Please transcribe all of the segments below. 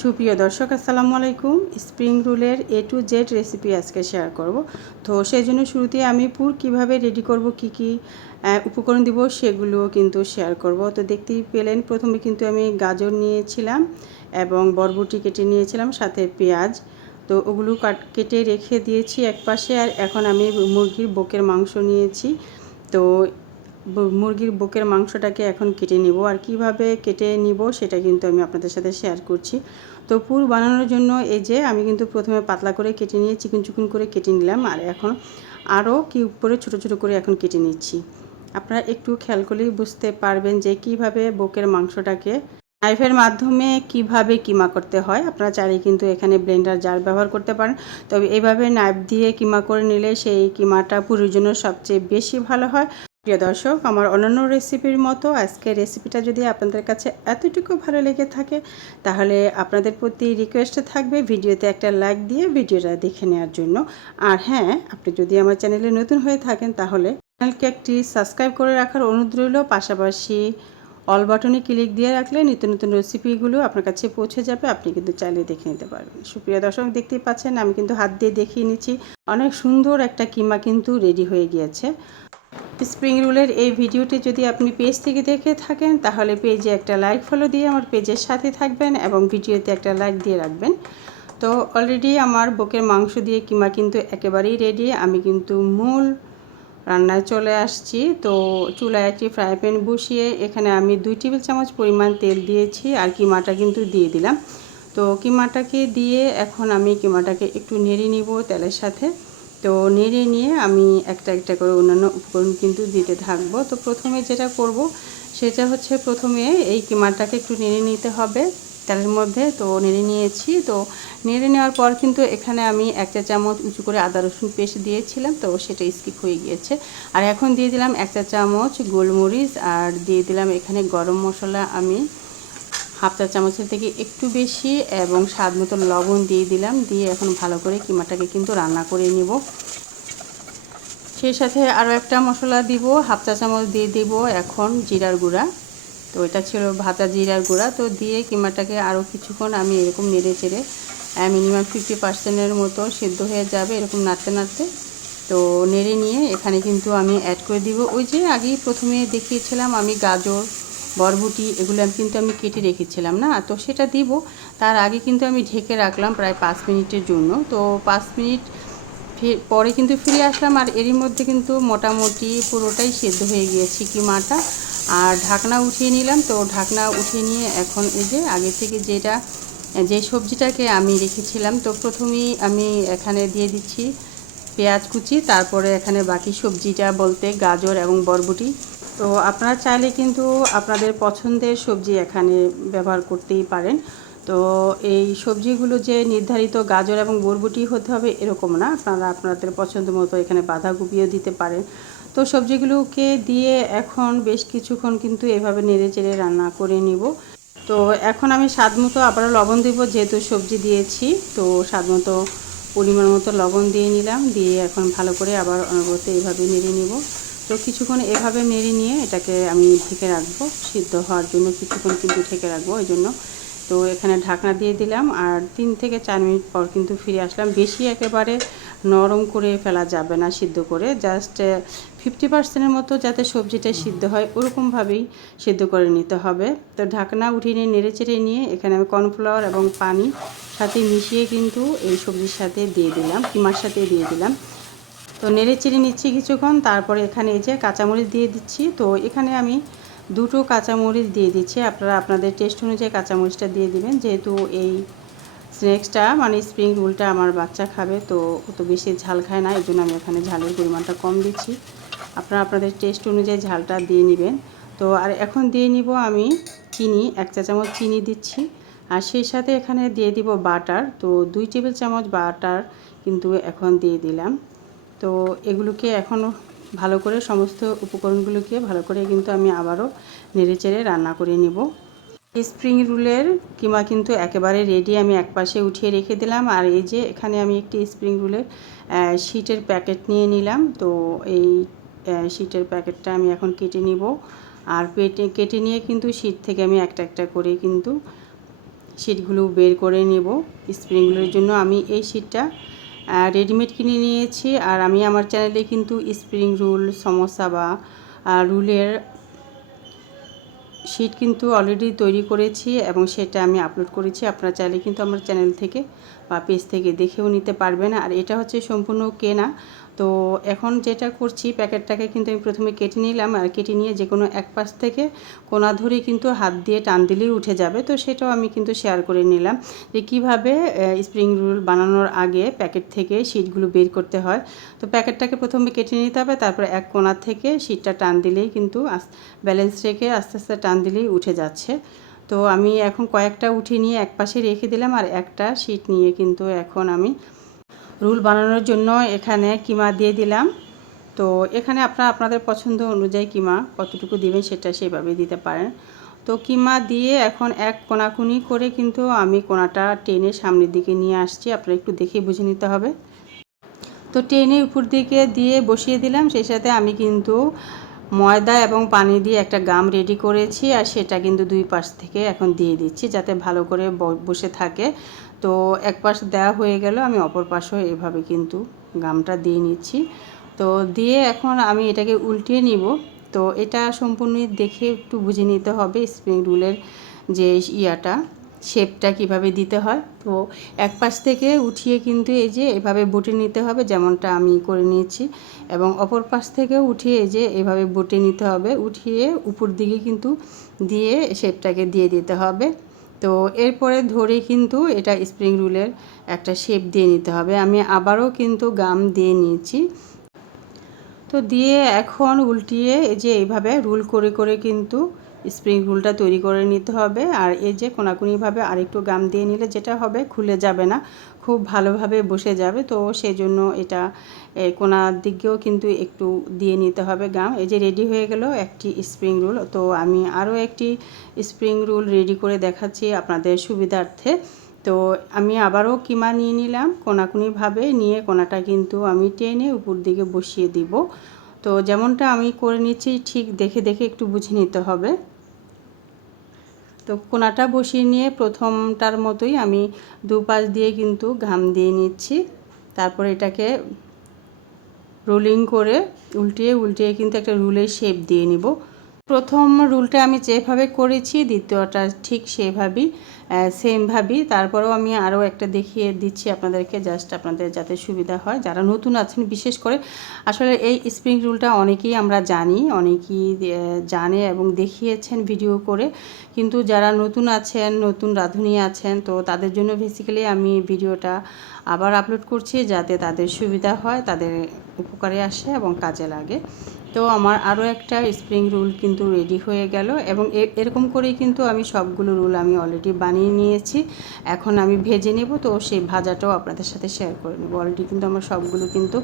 সুপ্রিয় দর্শক, আসসালামু আলাইকুম। স্প্রিং রোলের এ টু জেড রেসিপি আজকে শেয়ার করব। তো সেই জন্য শুরুতে আমি পুর কীভাবে রেডি করব, কি কি উপকরণ দিব সেগুলো কিন্তু শেয়ার করব। তো দেখতেই পেলেন, প্রথমে কিন্তু আমি গাজর নিয়েছিলাম এবং বরবটি কেটে নিয়েছিলাম, সাথে পেঁয়াজ। তো ওগুলো কাট, কেটে রেখে দিয়েছি এক পাশে আর এখন আমি মুরগির বকের মাংস নিয়েছি। তো মুরগির বুকের মাংসটাকে এখন কেটে নিব। আর কীভাবে কেটে নিব সেটা কিন্তু আমি আপনাদের সাথে শেয়ার করছি। তো পুর বানানোর জন্য এই যে আমি কিন্তু প্রথমে পাতলা করে কেটে নিয়ে চিকন চিকন করে কেটে নিলাম। আর এখন আরও কি করে ছোট ছোট করে এখন কেটে নিচ্ছি। আপনারা একটু খেয়াল করলেই বুঝতে পারবেন যে কীভাবে বুকের মাংসটাকে নাইফের মাধ্যমে কীভাবে কিমা করতে হয়। আপনারা চাইলে কিন্তু এখানে ব্লেন্ডার জার ব্যবহার করতে পারেন। তবে এইভাবে নাইফ দিয়ে কিমা করে নিলে সেই কিমাটা পুরোর জন্য সবচেয়ে বেশি ভালো হয়। প্রিয় দর্শক, আমার অন্যান্য রেসিপির মতো আজকের রেসিপিটা যদি আপনাদের কাছে এতটুকু ভালো লেগে থাকে, তাহলে আপনাদের প্রতি রিকোয়েস্ট থাকবে ভিডিওতে একটা লাইক দিয়ে ভিডিওটা দেখে নেওয়ার জন্য। আর হ্যাঁ আপনি যদি আমার চ্যানেলে নতুন হয়ে থাকেন, তাহলে চ্যানেলকে একটি সাবস্ক্রাইব করে রাখার অনুরোধ রইল। পাশাপাশি অল বাটনে ক্লিক দিয়ে রাখলে নিত্য নতুন রেসিপিগুলো আপনার কাছে পৌঁছে যাবে। আপনি কিন্তু চাইলে দেখে নিতে পারবেন। সুপ্রিয় দর্শক, দেখতেই পাচ্ছেন, আমি কিন্তু হাত দিয়ে দেখিয়ে নিচ্ছি। অনেক সুন্দর একটা কিমা কিন্তু রেডি হয়ে গিয়েছে। স্প্রিং রুলের এই ভিডিওটি যদি আপনি পেজ থেকে দেখে থাকেন, তাহলে পেজে একটা লাইক ফলো দিয়ে আমার পেজের সাথে থাকবেন এবং ভিডিওতে একটা লাইক দিয়ে রাখবেন। তো অলরেডি আমার বুকের মাংস দিয়ে কিমা কিন্তু একেবারেই রেডি আমি কিন্তু মূল রান্নায় চলে আসছি। তো চুলায় একটি ফ্রাই প্যান বসিয়ে এখানে আমি দুই টেবিল চামচ পরিমাণ তেল দিয়েছি আর কিমাটা কিন্তু দিয়ে দিলাম। তো কিমাটাকে দিয়ে এখন আমি কিমাটাকে একটু নেড়ে নিব তেলের সাথে। তো নেড়ে নিয়ে আমি একটা একটা করে অন্যান্য উপকরণ কিন্তু দিতে থাকব। তো প্রথমে যেটা করব, সেটা হচ্ছে প্রথমে এই কিমাটাকে একটু নেড়ে নিতে হবে। তেলের মধ্যে তো নেড়ে নিয়েছি। তো নেড়ে নেওয়ার পর কিন্তু এখানে আমি এক চা চামচ উঁচু করে আদা রসুন পেস্ট দিয়েছিলাম, তো সেটা স্কিপ হয়ে গিয়েছে। আর এখন দিয়ে দিলাম এক চা চামচ গোলমরিচ, আর দিয়ে দিলাম এখানে গরম মশলা আমি হাফ চা চামচের থেকে একটু বেশি এবং স্বাদ মতো লবণ দিয়ে দিলাম। দিয়ে এখন ভালো করে কিমাটাকে কিন্তু রান্না করে নিব। সেই সাথে আরও একটা মশলা দিব, হাফ চা চামচ দিয়ে দিব এখন জিরার গুঁড়া। তো এটা ছিল ভাজা জিরার গুঁড়া। তো দিয়ে কিমাটাকে আরও কিছুক্ষণ আমি এরকম নেড়ে চেড়ে মিনিমাম ফিফটি পার্সেন্টের মতো সিদ্ধ হয়ে যাবে এরকম নাড়তে নাড়তে। তো নেড়ে নিয়ে এখানে কিন্তু আমি অ্যাড করে দিব। ওই যে আগেই প্রথমে দেখিয়েছিলাম আমি গাজর বরবটি, এগুলো আমি কিন্তু আমি কেটে রেখেছিলাম, না? তো সেটা দিব। তার আগে কিন্তু আমি ঢেকে রাখলাম প্রায় পাঁচ মিনিটের জন্য। তো পাঁচ মিনিট পরে কিন্তু ফিরে আসলাম আর এরই মধ্যে কিন্তু মোটামুটি পুরোটাই সেদ্ধ হয়ে গিয়েছে কিমাটা। আর ঢাকনা উঠিয়ে নিলাম। তো ঢাকনা উঠিয়ে নিয়ে এখন এই যে আগে থেকে যেটা, যে সবজিটাকে আমি রেখেছিলাম, তো প্রথমেই আমি এখানে দিয়ে দিচ্ছি পেঁয়াজ কুচি, তারপরে এখানে বাকি সবজিটা বলতে গাজর এবং বরবটি। তো আপনারা চাইলে কিন্তু আপনাদের পছন্দের সবজি এখানে ব্যবহার করতেই পারেন। তো এই সবজিগুলো যে নির্ধারিত গাজর এবং বরবটি হতে হবে এরকম না। আপনারা আপনাদের পছন্দ মতো এখানে বাঁধাকপিও দিতে পারেন। তো সবজিগুলোকে দিয়ে এখন বেশ কিছুক্ষণ কিন্তু এভাবে নেড়ে চেড়ে রান্না করে নিব। তো এখন আমি স্বাদ মতো আবারও লবণ দেব, যেহেতু সবজি দিয়েছি। তো স্বাদ মতো পরিমাণ মতো লবণ দিয়ে নিলাম। দিয়ে এখন ভালো করে আবার অনবরত এইভাবে নেড়ে নিব। তো কিছুক্ষণ এভাবে নেড়ে নিয়ে এটাকে আমি ঢেকে রাখব। সিদ্ধ হওয়ার জন্য কিছুক্ষণ কিন্তু ঢেকে রাখব ওই জন্য। তো এখানে ঢাকনা দিয়ে দিলাম আর তিন থেকে চার মিনিট পর কিন্তু ফিরে আসলাম। বেশি একেবারে নরম করে ফেলা যাবে না সিদ্ধ করে। জাস্ট ফিফটি পার্সেন্টের মতো যাতে সবজিটা সিদ্ধ হয় ওরকমভাবেই সিদ্ধ করে নিতে হবে। তো ঢাকনা উঠিয়ে নিয়ে নেড়ে চেড়ে নিয়ে এখানে আমি কর্নফ্লাওয়ার এবং পানি সাথে মিশিয়ে কিন্তু এই সবজির সাথে দিয়ে দিলাম, কিমার সাথে দিয়ে দিলাম। তো নেড়ে চেড়ে নিচ্ছি কিছুক্ষণ, তারপরে এখানে এই যে কাঁচামরিচ দিয়ে দিচ্ছি। তো এখানে আমি দুটো কাঁচামরিচ দিয়ে দিচ্ছি। আপনারা আপনাদের টেস্ট অনুযায়ী কাঁচামরিচটা দিয়ে দিবেন। যেহেতু এই স্ন্যাক্সটা মানে স্প্রিং রুলটা আমার বাচ্চা খাবে, তো অত বেশি ঝাল খায় না এই জন্য আমি এখানে ঝালের পরিমাণটা কম দিচ্ছি। আপনারা আপনাদের টেস্ট অনুযায়ী ঝালটা দিয়ে নেবেন। তো আর এখন দিয়ে নিব আমি চিনি, এক চা চামচ চিনি দিচ্ছি। আর সেই সাথে এখানে দিয়ে দিব বাটার। তো দুই টেবিল চামচ বাটার কিন্তু এখন দিয়ে দিলাম। তো এগুলোকে এখনও ভালো করে সমস্ত উপকরণগুলোকে ভালো করে কিন্তু আমি আবারও নেড়েচেড়ে রান্না করে নিব। স্প্রিং রুলের কিমা কিন্তু একেবারে রেডি আমি এক পাশে উঠিয়ে রেখে দিলাম। আর এই যে এখানে আমি একটি স্প্রিং রোলের শিটের প্যাকেট নিয়ে নিলাম। তো এই শিটের প্যাকেটটা আমি এখন কেটে নিব। আর পেটে, কেটে নিয়ে কিন্তু শিট থেকে আমি একটা একটা করে কিন্তু শিটগুলো বের করে নেব। স্প্রিংগুলোর জন্য আমি এই শিটটা রেডিমেড কিনে নিয়েছি। আর আমি আমার চ্যানেলে কিন্তু স্প্রিং রুল সমোসা বা রুলের শিট কিন্তু অলরেডি তৈরি করেছি এবং সেটা আমি আপলোড করেছি। আপনারা চাইলে কিন্তু আমার চ্যানেল থেকে বা পেজ থেকে দেখেও নিতে পারবেন। আর এটা হচ্ছে সম্পূর্ণ কেনা। তো এখন যেটা করছি, প্যাকেটটাকে কিন্তু আমি প্রথমে কেটে নিলাম আর কেটে নিয়ে যে কোনো এক পাশ থেকে কোনা ধরে কিন্তু হাত দিয়ে টান দিলেই উঠে যাবে। তো সেটাও আমি কিন্তু শেয়ার করে নিলাম যে কীভাবে স্প্রিং রোল বানানোর আগে প্যাকেট থেকে শিটগুলো বের করতে হয়। তো প্যাকেটটাকে প্রথমে কেটে নিতে হবে, তারপর এক কোনার থেকে শিটটা টান দিলেই কিন্তু ব্যালেন্স রেখে আস্তে আস্তে টান দিলেই উঠে যাচ্ছে। তো আমি এখন কয়েকটা উঠে নিয়ে এক পাশে রেখে দিলাম আর একটা শিট নিয়ে কিন্তু এখন আমি রুল বানানোর জন্য এখানে কিমা দিয়ে দিলাম। তো এখানে আপনারা আপনাদের পছন্দ অনুযায়ী কিমা কতটুকু দিবেন সেটা সেভাবে দিতে পারেন। তো কিমা দিয়ে এখন এক কোনাকুনি করে কিন্তু আমি কোনাটা টেনে সামনের দিকে নিয়ে আসছি। আপনারা একটু দেখে বুঝে নিতে হবে। তো টেনে উপর দিকে দিয়ে বসিয়ে দিলাম। সেই সাথে আমি কিন্তু ময়দা এবং পানি দিয়ে একটা গাম রেডি করেছি আর সেটা কিন্তু দুই পাশ থেকে এখন দিয়ে দিচ্ছি যাতে ভালো করে বসে থাকে। তো এক পাশ দেওয়া হয়ে গেল, আমি অপর পাশও এভাবে কিন্তু গামটা দিয়ে নিচ্ছি। তো দিয়ে এখন আমি এটাকে উল্টিয়ে নিব। তো এটা সম্পূর্ণ দেখে একটু বুঝে নিতে হবে স্প্রিং রুলের যে ইয়াটা, শেপটা কীভাবে দিতে হয়। তো এক পাশ থেকে উঠিয়ে কিন্তু এই যে এভাবে বটে নিতে হবে, যেমনটা আমি করে নিয়েছি। এবং অপর পাশ থেকে উঠিয়ে এই যে এভাবে বটে নিতে হবে, উঠিয়ে উপর দিকে কিন্তু দিয়ে শেপটাকে দিয়ে দিতে হবে। তো এরপরে ধরে কিন্তু এটা স্প্রিং রুলের একটা শেপ দিয়ে নিতে হবে। আমি আবারও কিন্তু গাম দিয়ে নিয়েছি। তো দিয়ে এখন উল্টিয়ে এই যে এইভাবে রুল করে করে কিন্তু স্প্রিং রুলটা তৈরি করে নিতে হবে। আর এই যে কোনাকুনিভাবে আরেকটু গাম দিয়ে নিলে যেটা হবে খুলে যাবে না। খুব ভালোভাবে বসে যাবে, তো সেই জন্য এটা কোনার দিকেও কিন্তু একটু দিয়ে নিতে হবে গাম এই যে রেডি হয়ে গেল একটি স্প্রিং রুল তো আমি আরও একটি স্প্রিং রুল রেডি করে দেখাচ্ছি আপনাদের সুবিধার্থে। তো আমি আবারও কিমা নিয়ে নিলাম, কোনাকুনিভাবে নিয়ে কোনাটা কিন্তু আমি টেনে উপর দিকে বসিয়ে দিব। তো যেমনটা আমি করে নিচ্ছি, ঠিক দেখে দেখে একটু বুঝে নিতে হবে। তো কোনাটা বসিয়ে নিয়ে প্রথমটার মতোই আমি দুপাশ দিয়ে কিন্তু ঘাম দিয়ে নিচ্ছি। তারপর এটাকে রোলিং করে উল্টিয়ে উল্টিয়ে কিন্তু একটা রুলের শেপ দিয়ে নিব। প্রথম রুলটা আমি যেভাবে করেছি, দ্বিতীয়টা ঠিক সেভাবেই সেমভাবেই তারপরেও আমি আরও একটা দেখিয়ে দিচ্ছি আপনাদেরকে জাস্ট আপনাদের যাতে সুবিধা হয়। যারা নতুন আছেন, বিশেষ করে আসলে এই স্প্রিং রুলটা অনেকেই আমরা জানি, অনেকেই জানে এবং দেখিয়েছেন ভিডিও করে। কিন্তু যারা নতুন আছেন, নতুন রাঁধুনি আছেন, তো তাদের জন্য বেসিক্যালি আমি ভিডিওটা আবার আপলোড করছি যাতে তাদের সুবিধা হয়, তাদের উপকারে আসে এবং কাজে লাগে। তো আমার আরও একটা স্প্রিং রুল কিন্তু রেডি হয়ে গেল এবং এরকম করেই কিন্তু আমি সবগুলো রুল আমি অলরেডি বানিয়ে নিয়েছি। এখন আমি ভেজে নেব, তো সেই ভাজাটাও আপনাদের সাথে শেয়ার করে নেব। অলরেডি কিন্তু আমার সবগুলো কিন্তু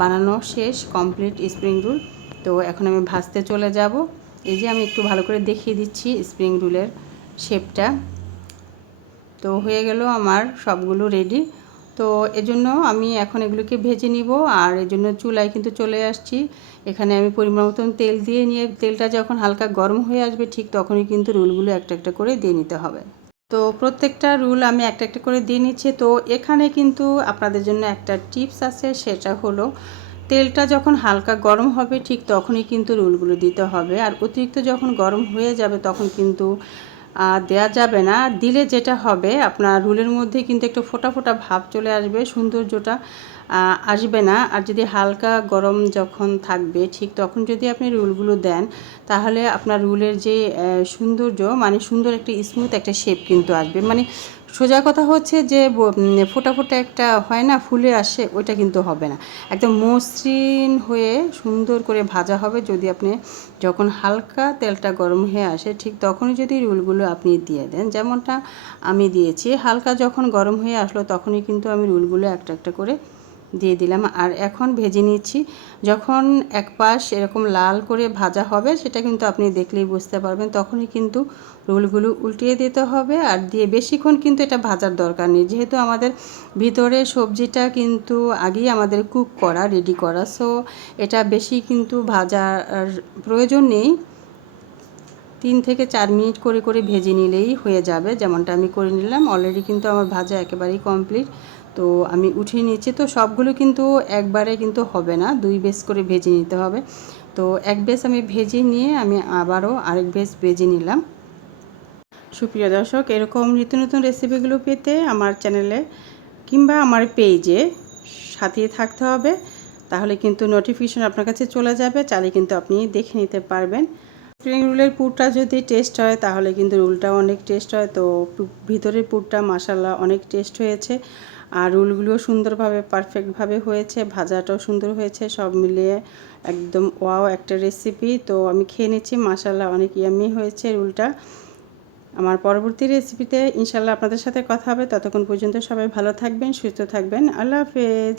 বানানো শেষ কমপ্লিট স্প্রিং রুল তো এখন আমি ভাজতে চলে যাব। এই যে আমি একটু ভালো করে দেখিয়ে দিচ্ছি স্প্রিং রুলের শেপটা তো হয়ে গেল আমার সবগুলো রেডি তো এজন্য আমি এখন এগুলোকে ভেজে নিব, আর এজন্য চুলায় কিন্তু চলে আসছি। এখানে আমি পরিমাণ মতন তেল দিয়ে নিয়ে, তেলটা যখন হালকা গরম হয়ে আসবে ঠিক তখনই কিন্তু রুলগুলো একটা একটা করে দিয়ে নিতে হবে। তো প্রত্যেকটা রুল আমি একটা একটা করে দিয়ে নিচ্ছি। তো এখানে কিন্তু আপনাদের জন্য একটা টিপস আছে, সেটা হলো তেলটা যখন হালকা গরম হবে ঠিক তখনই কিন্তু রুলগুলো দিতে হবে। আর অতিরিক্ত যখন গরম হয়ে যাবে তখন কিন্তু দেয়া যাবে না। দিলে যেটা হবে, আপনার রুলের মধ্যে কিন্তু একটু ফোটা ফোটা ভাব চলে আসবে, সৌন্দর্যটা আসবে না। আর যদি হালকা গরম যখন থাকবে, ঠিক তখন যদি আপনি রুলগুলো দেন, তাহলে আপনার রুলের যে সৌন্দর্য মানে সুন্দর একটা স্মুথ একটা শেপ কিন্তু আসবে। মানে সোজা কথা হচ্ছে যে ফোটা ফোটা একটা হয় না, ফুলে আসে, ওইটা কিন্তু হবে না। একদম মসৃণ হয়ে সুন্দর করে ভাজা হবে, যদি আপনি যখন হালকা তেলটা গরম হয়ে আসে, ঠিক তখনই যদি রুলগুলো আপনি দিয়ে দেন। যেমনটা আমি দিয়েছি, হালকা যখন গরম হয়ে আসলো, তখনই কিন্তু আমি রুলগুলো একটা একটা করে দিয়ে দিলাম। আর এখন ভেজে নিচ্ছি। যখন এক পাশ এরকম লাল করে ভাজা হবে, সেটা কিন্তু আপনি দেখলেই বুঝতে পারবেন, তখনই কিন্তু রোলগুলো উল্টিয়ে দিতে হবে। আর দিয়ে বেশিক্ষণ কিন্তু এটা ভাজার দরকার নেই। যেহেতু আমাদের ভিতরে সবজিটা কিন্তু আগেই আমাদের কুক করা, রেডি করা, সো এটা বেশি কিন্তু ভাজার প্রয়োজন নেই। তিন থেকে চার মিনিট করে করে ভেজে নিলেই হয়ে যাবে। যেমনটা আমি করে নিলাম। অলরেডি কিন্তু আমার ভাজা একেবারেই কমপ্লিট তো আমি উঠিয়ে নিয়েছি। তো সবগুলো কিন্তু একবারে কিন্তু হবে না। দুই বেস করে ভেজে নিতে হবে। তো এক বেস আমি ভেজে নিয়ে আমি আবারও আরেক বেস ভেজে নিলাম। সুপ্রিয় দর্শক, এরকম নিত্য নতুন রেসিপিগুলো পেতে আমার চ্যানেলে কিংবা আমার পেজে সাথে থাকতে হবে। তাহলে কিন্তু নোটিফিকেশন আপনার কাছে চলে যাবে। চাইলে কিন্তু আপনি দেখে নিতে পারবেন। স্প্রিং রোলের পুরটা যদি টেস্ট হয়, তাহলে কিন্তু রোলটাও অনেক টেস্ট হয়। তো ভিতরের পুরটা মাসাল্লাহ অনেক টেস্ট হয়েছে। আর রোলগুলোও সুন্দরভাবে পারফেক্টভাবে হয়েছে, ভাজাটাও সুন্দর হয়েছে, সব মিলিয়ে একদম ওয়াও একটা রেসিপি তো আমি খেয়ে নিচ্ছি মাসাল্লাহ অনেক ইয়ামি হয়েছে রুলটা। আমার পরবর্তী রেসিপিতে ইনশাল্লাহ আপনাদের সাথে কথা হবে। ততক্ষণ পর্যন্ত সবাই ভালো থাকবেন, সুস্থ থাকবেন। আল্লাহ হাফেজ।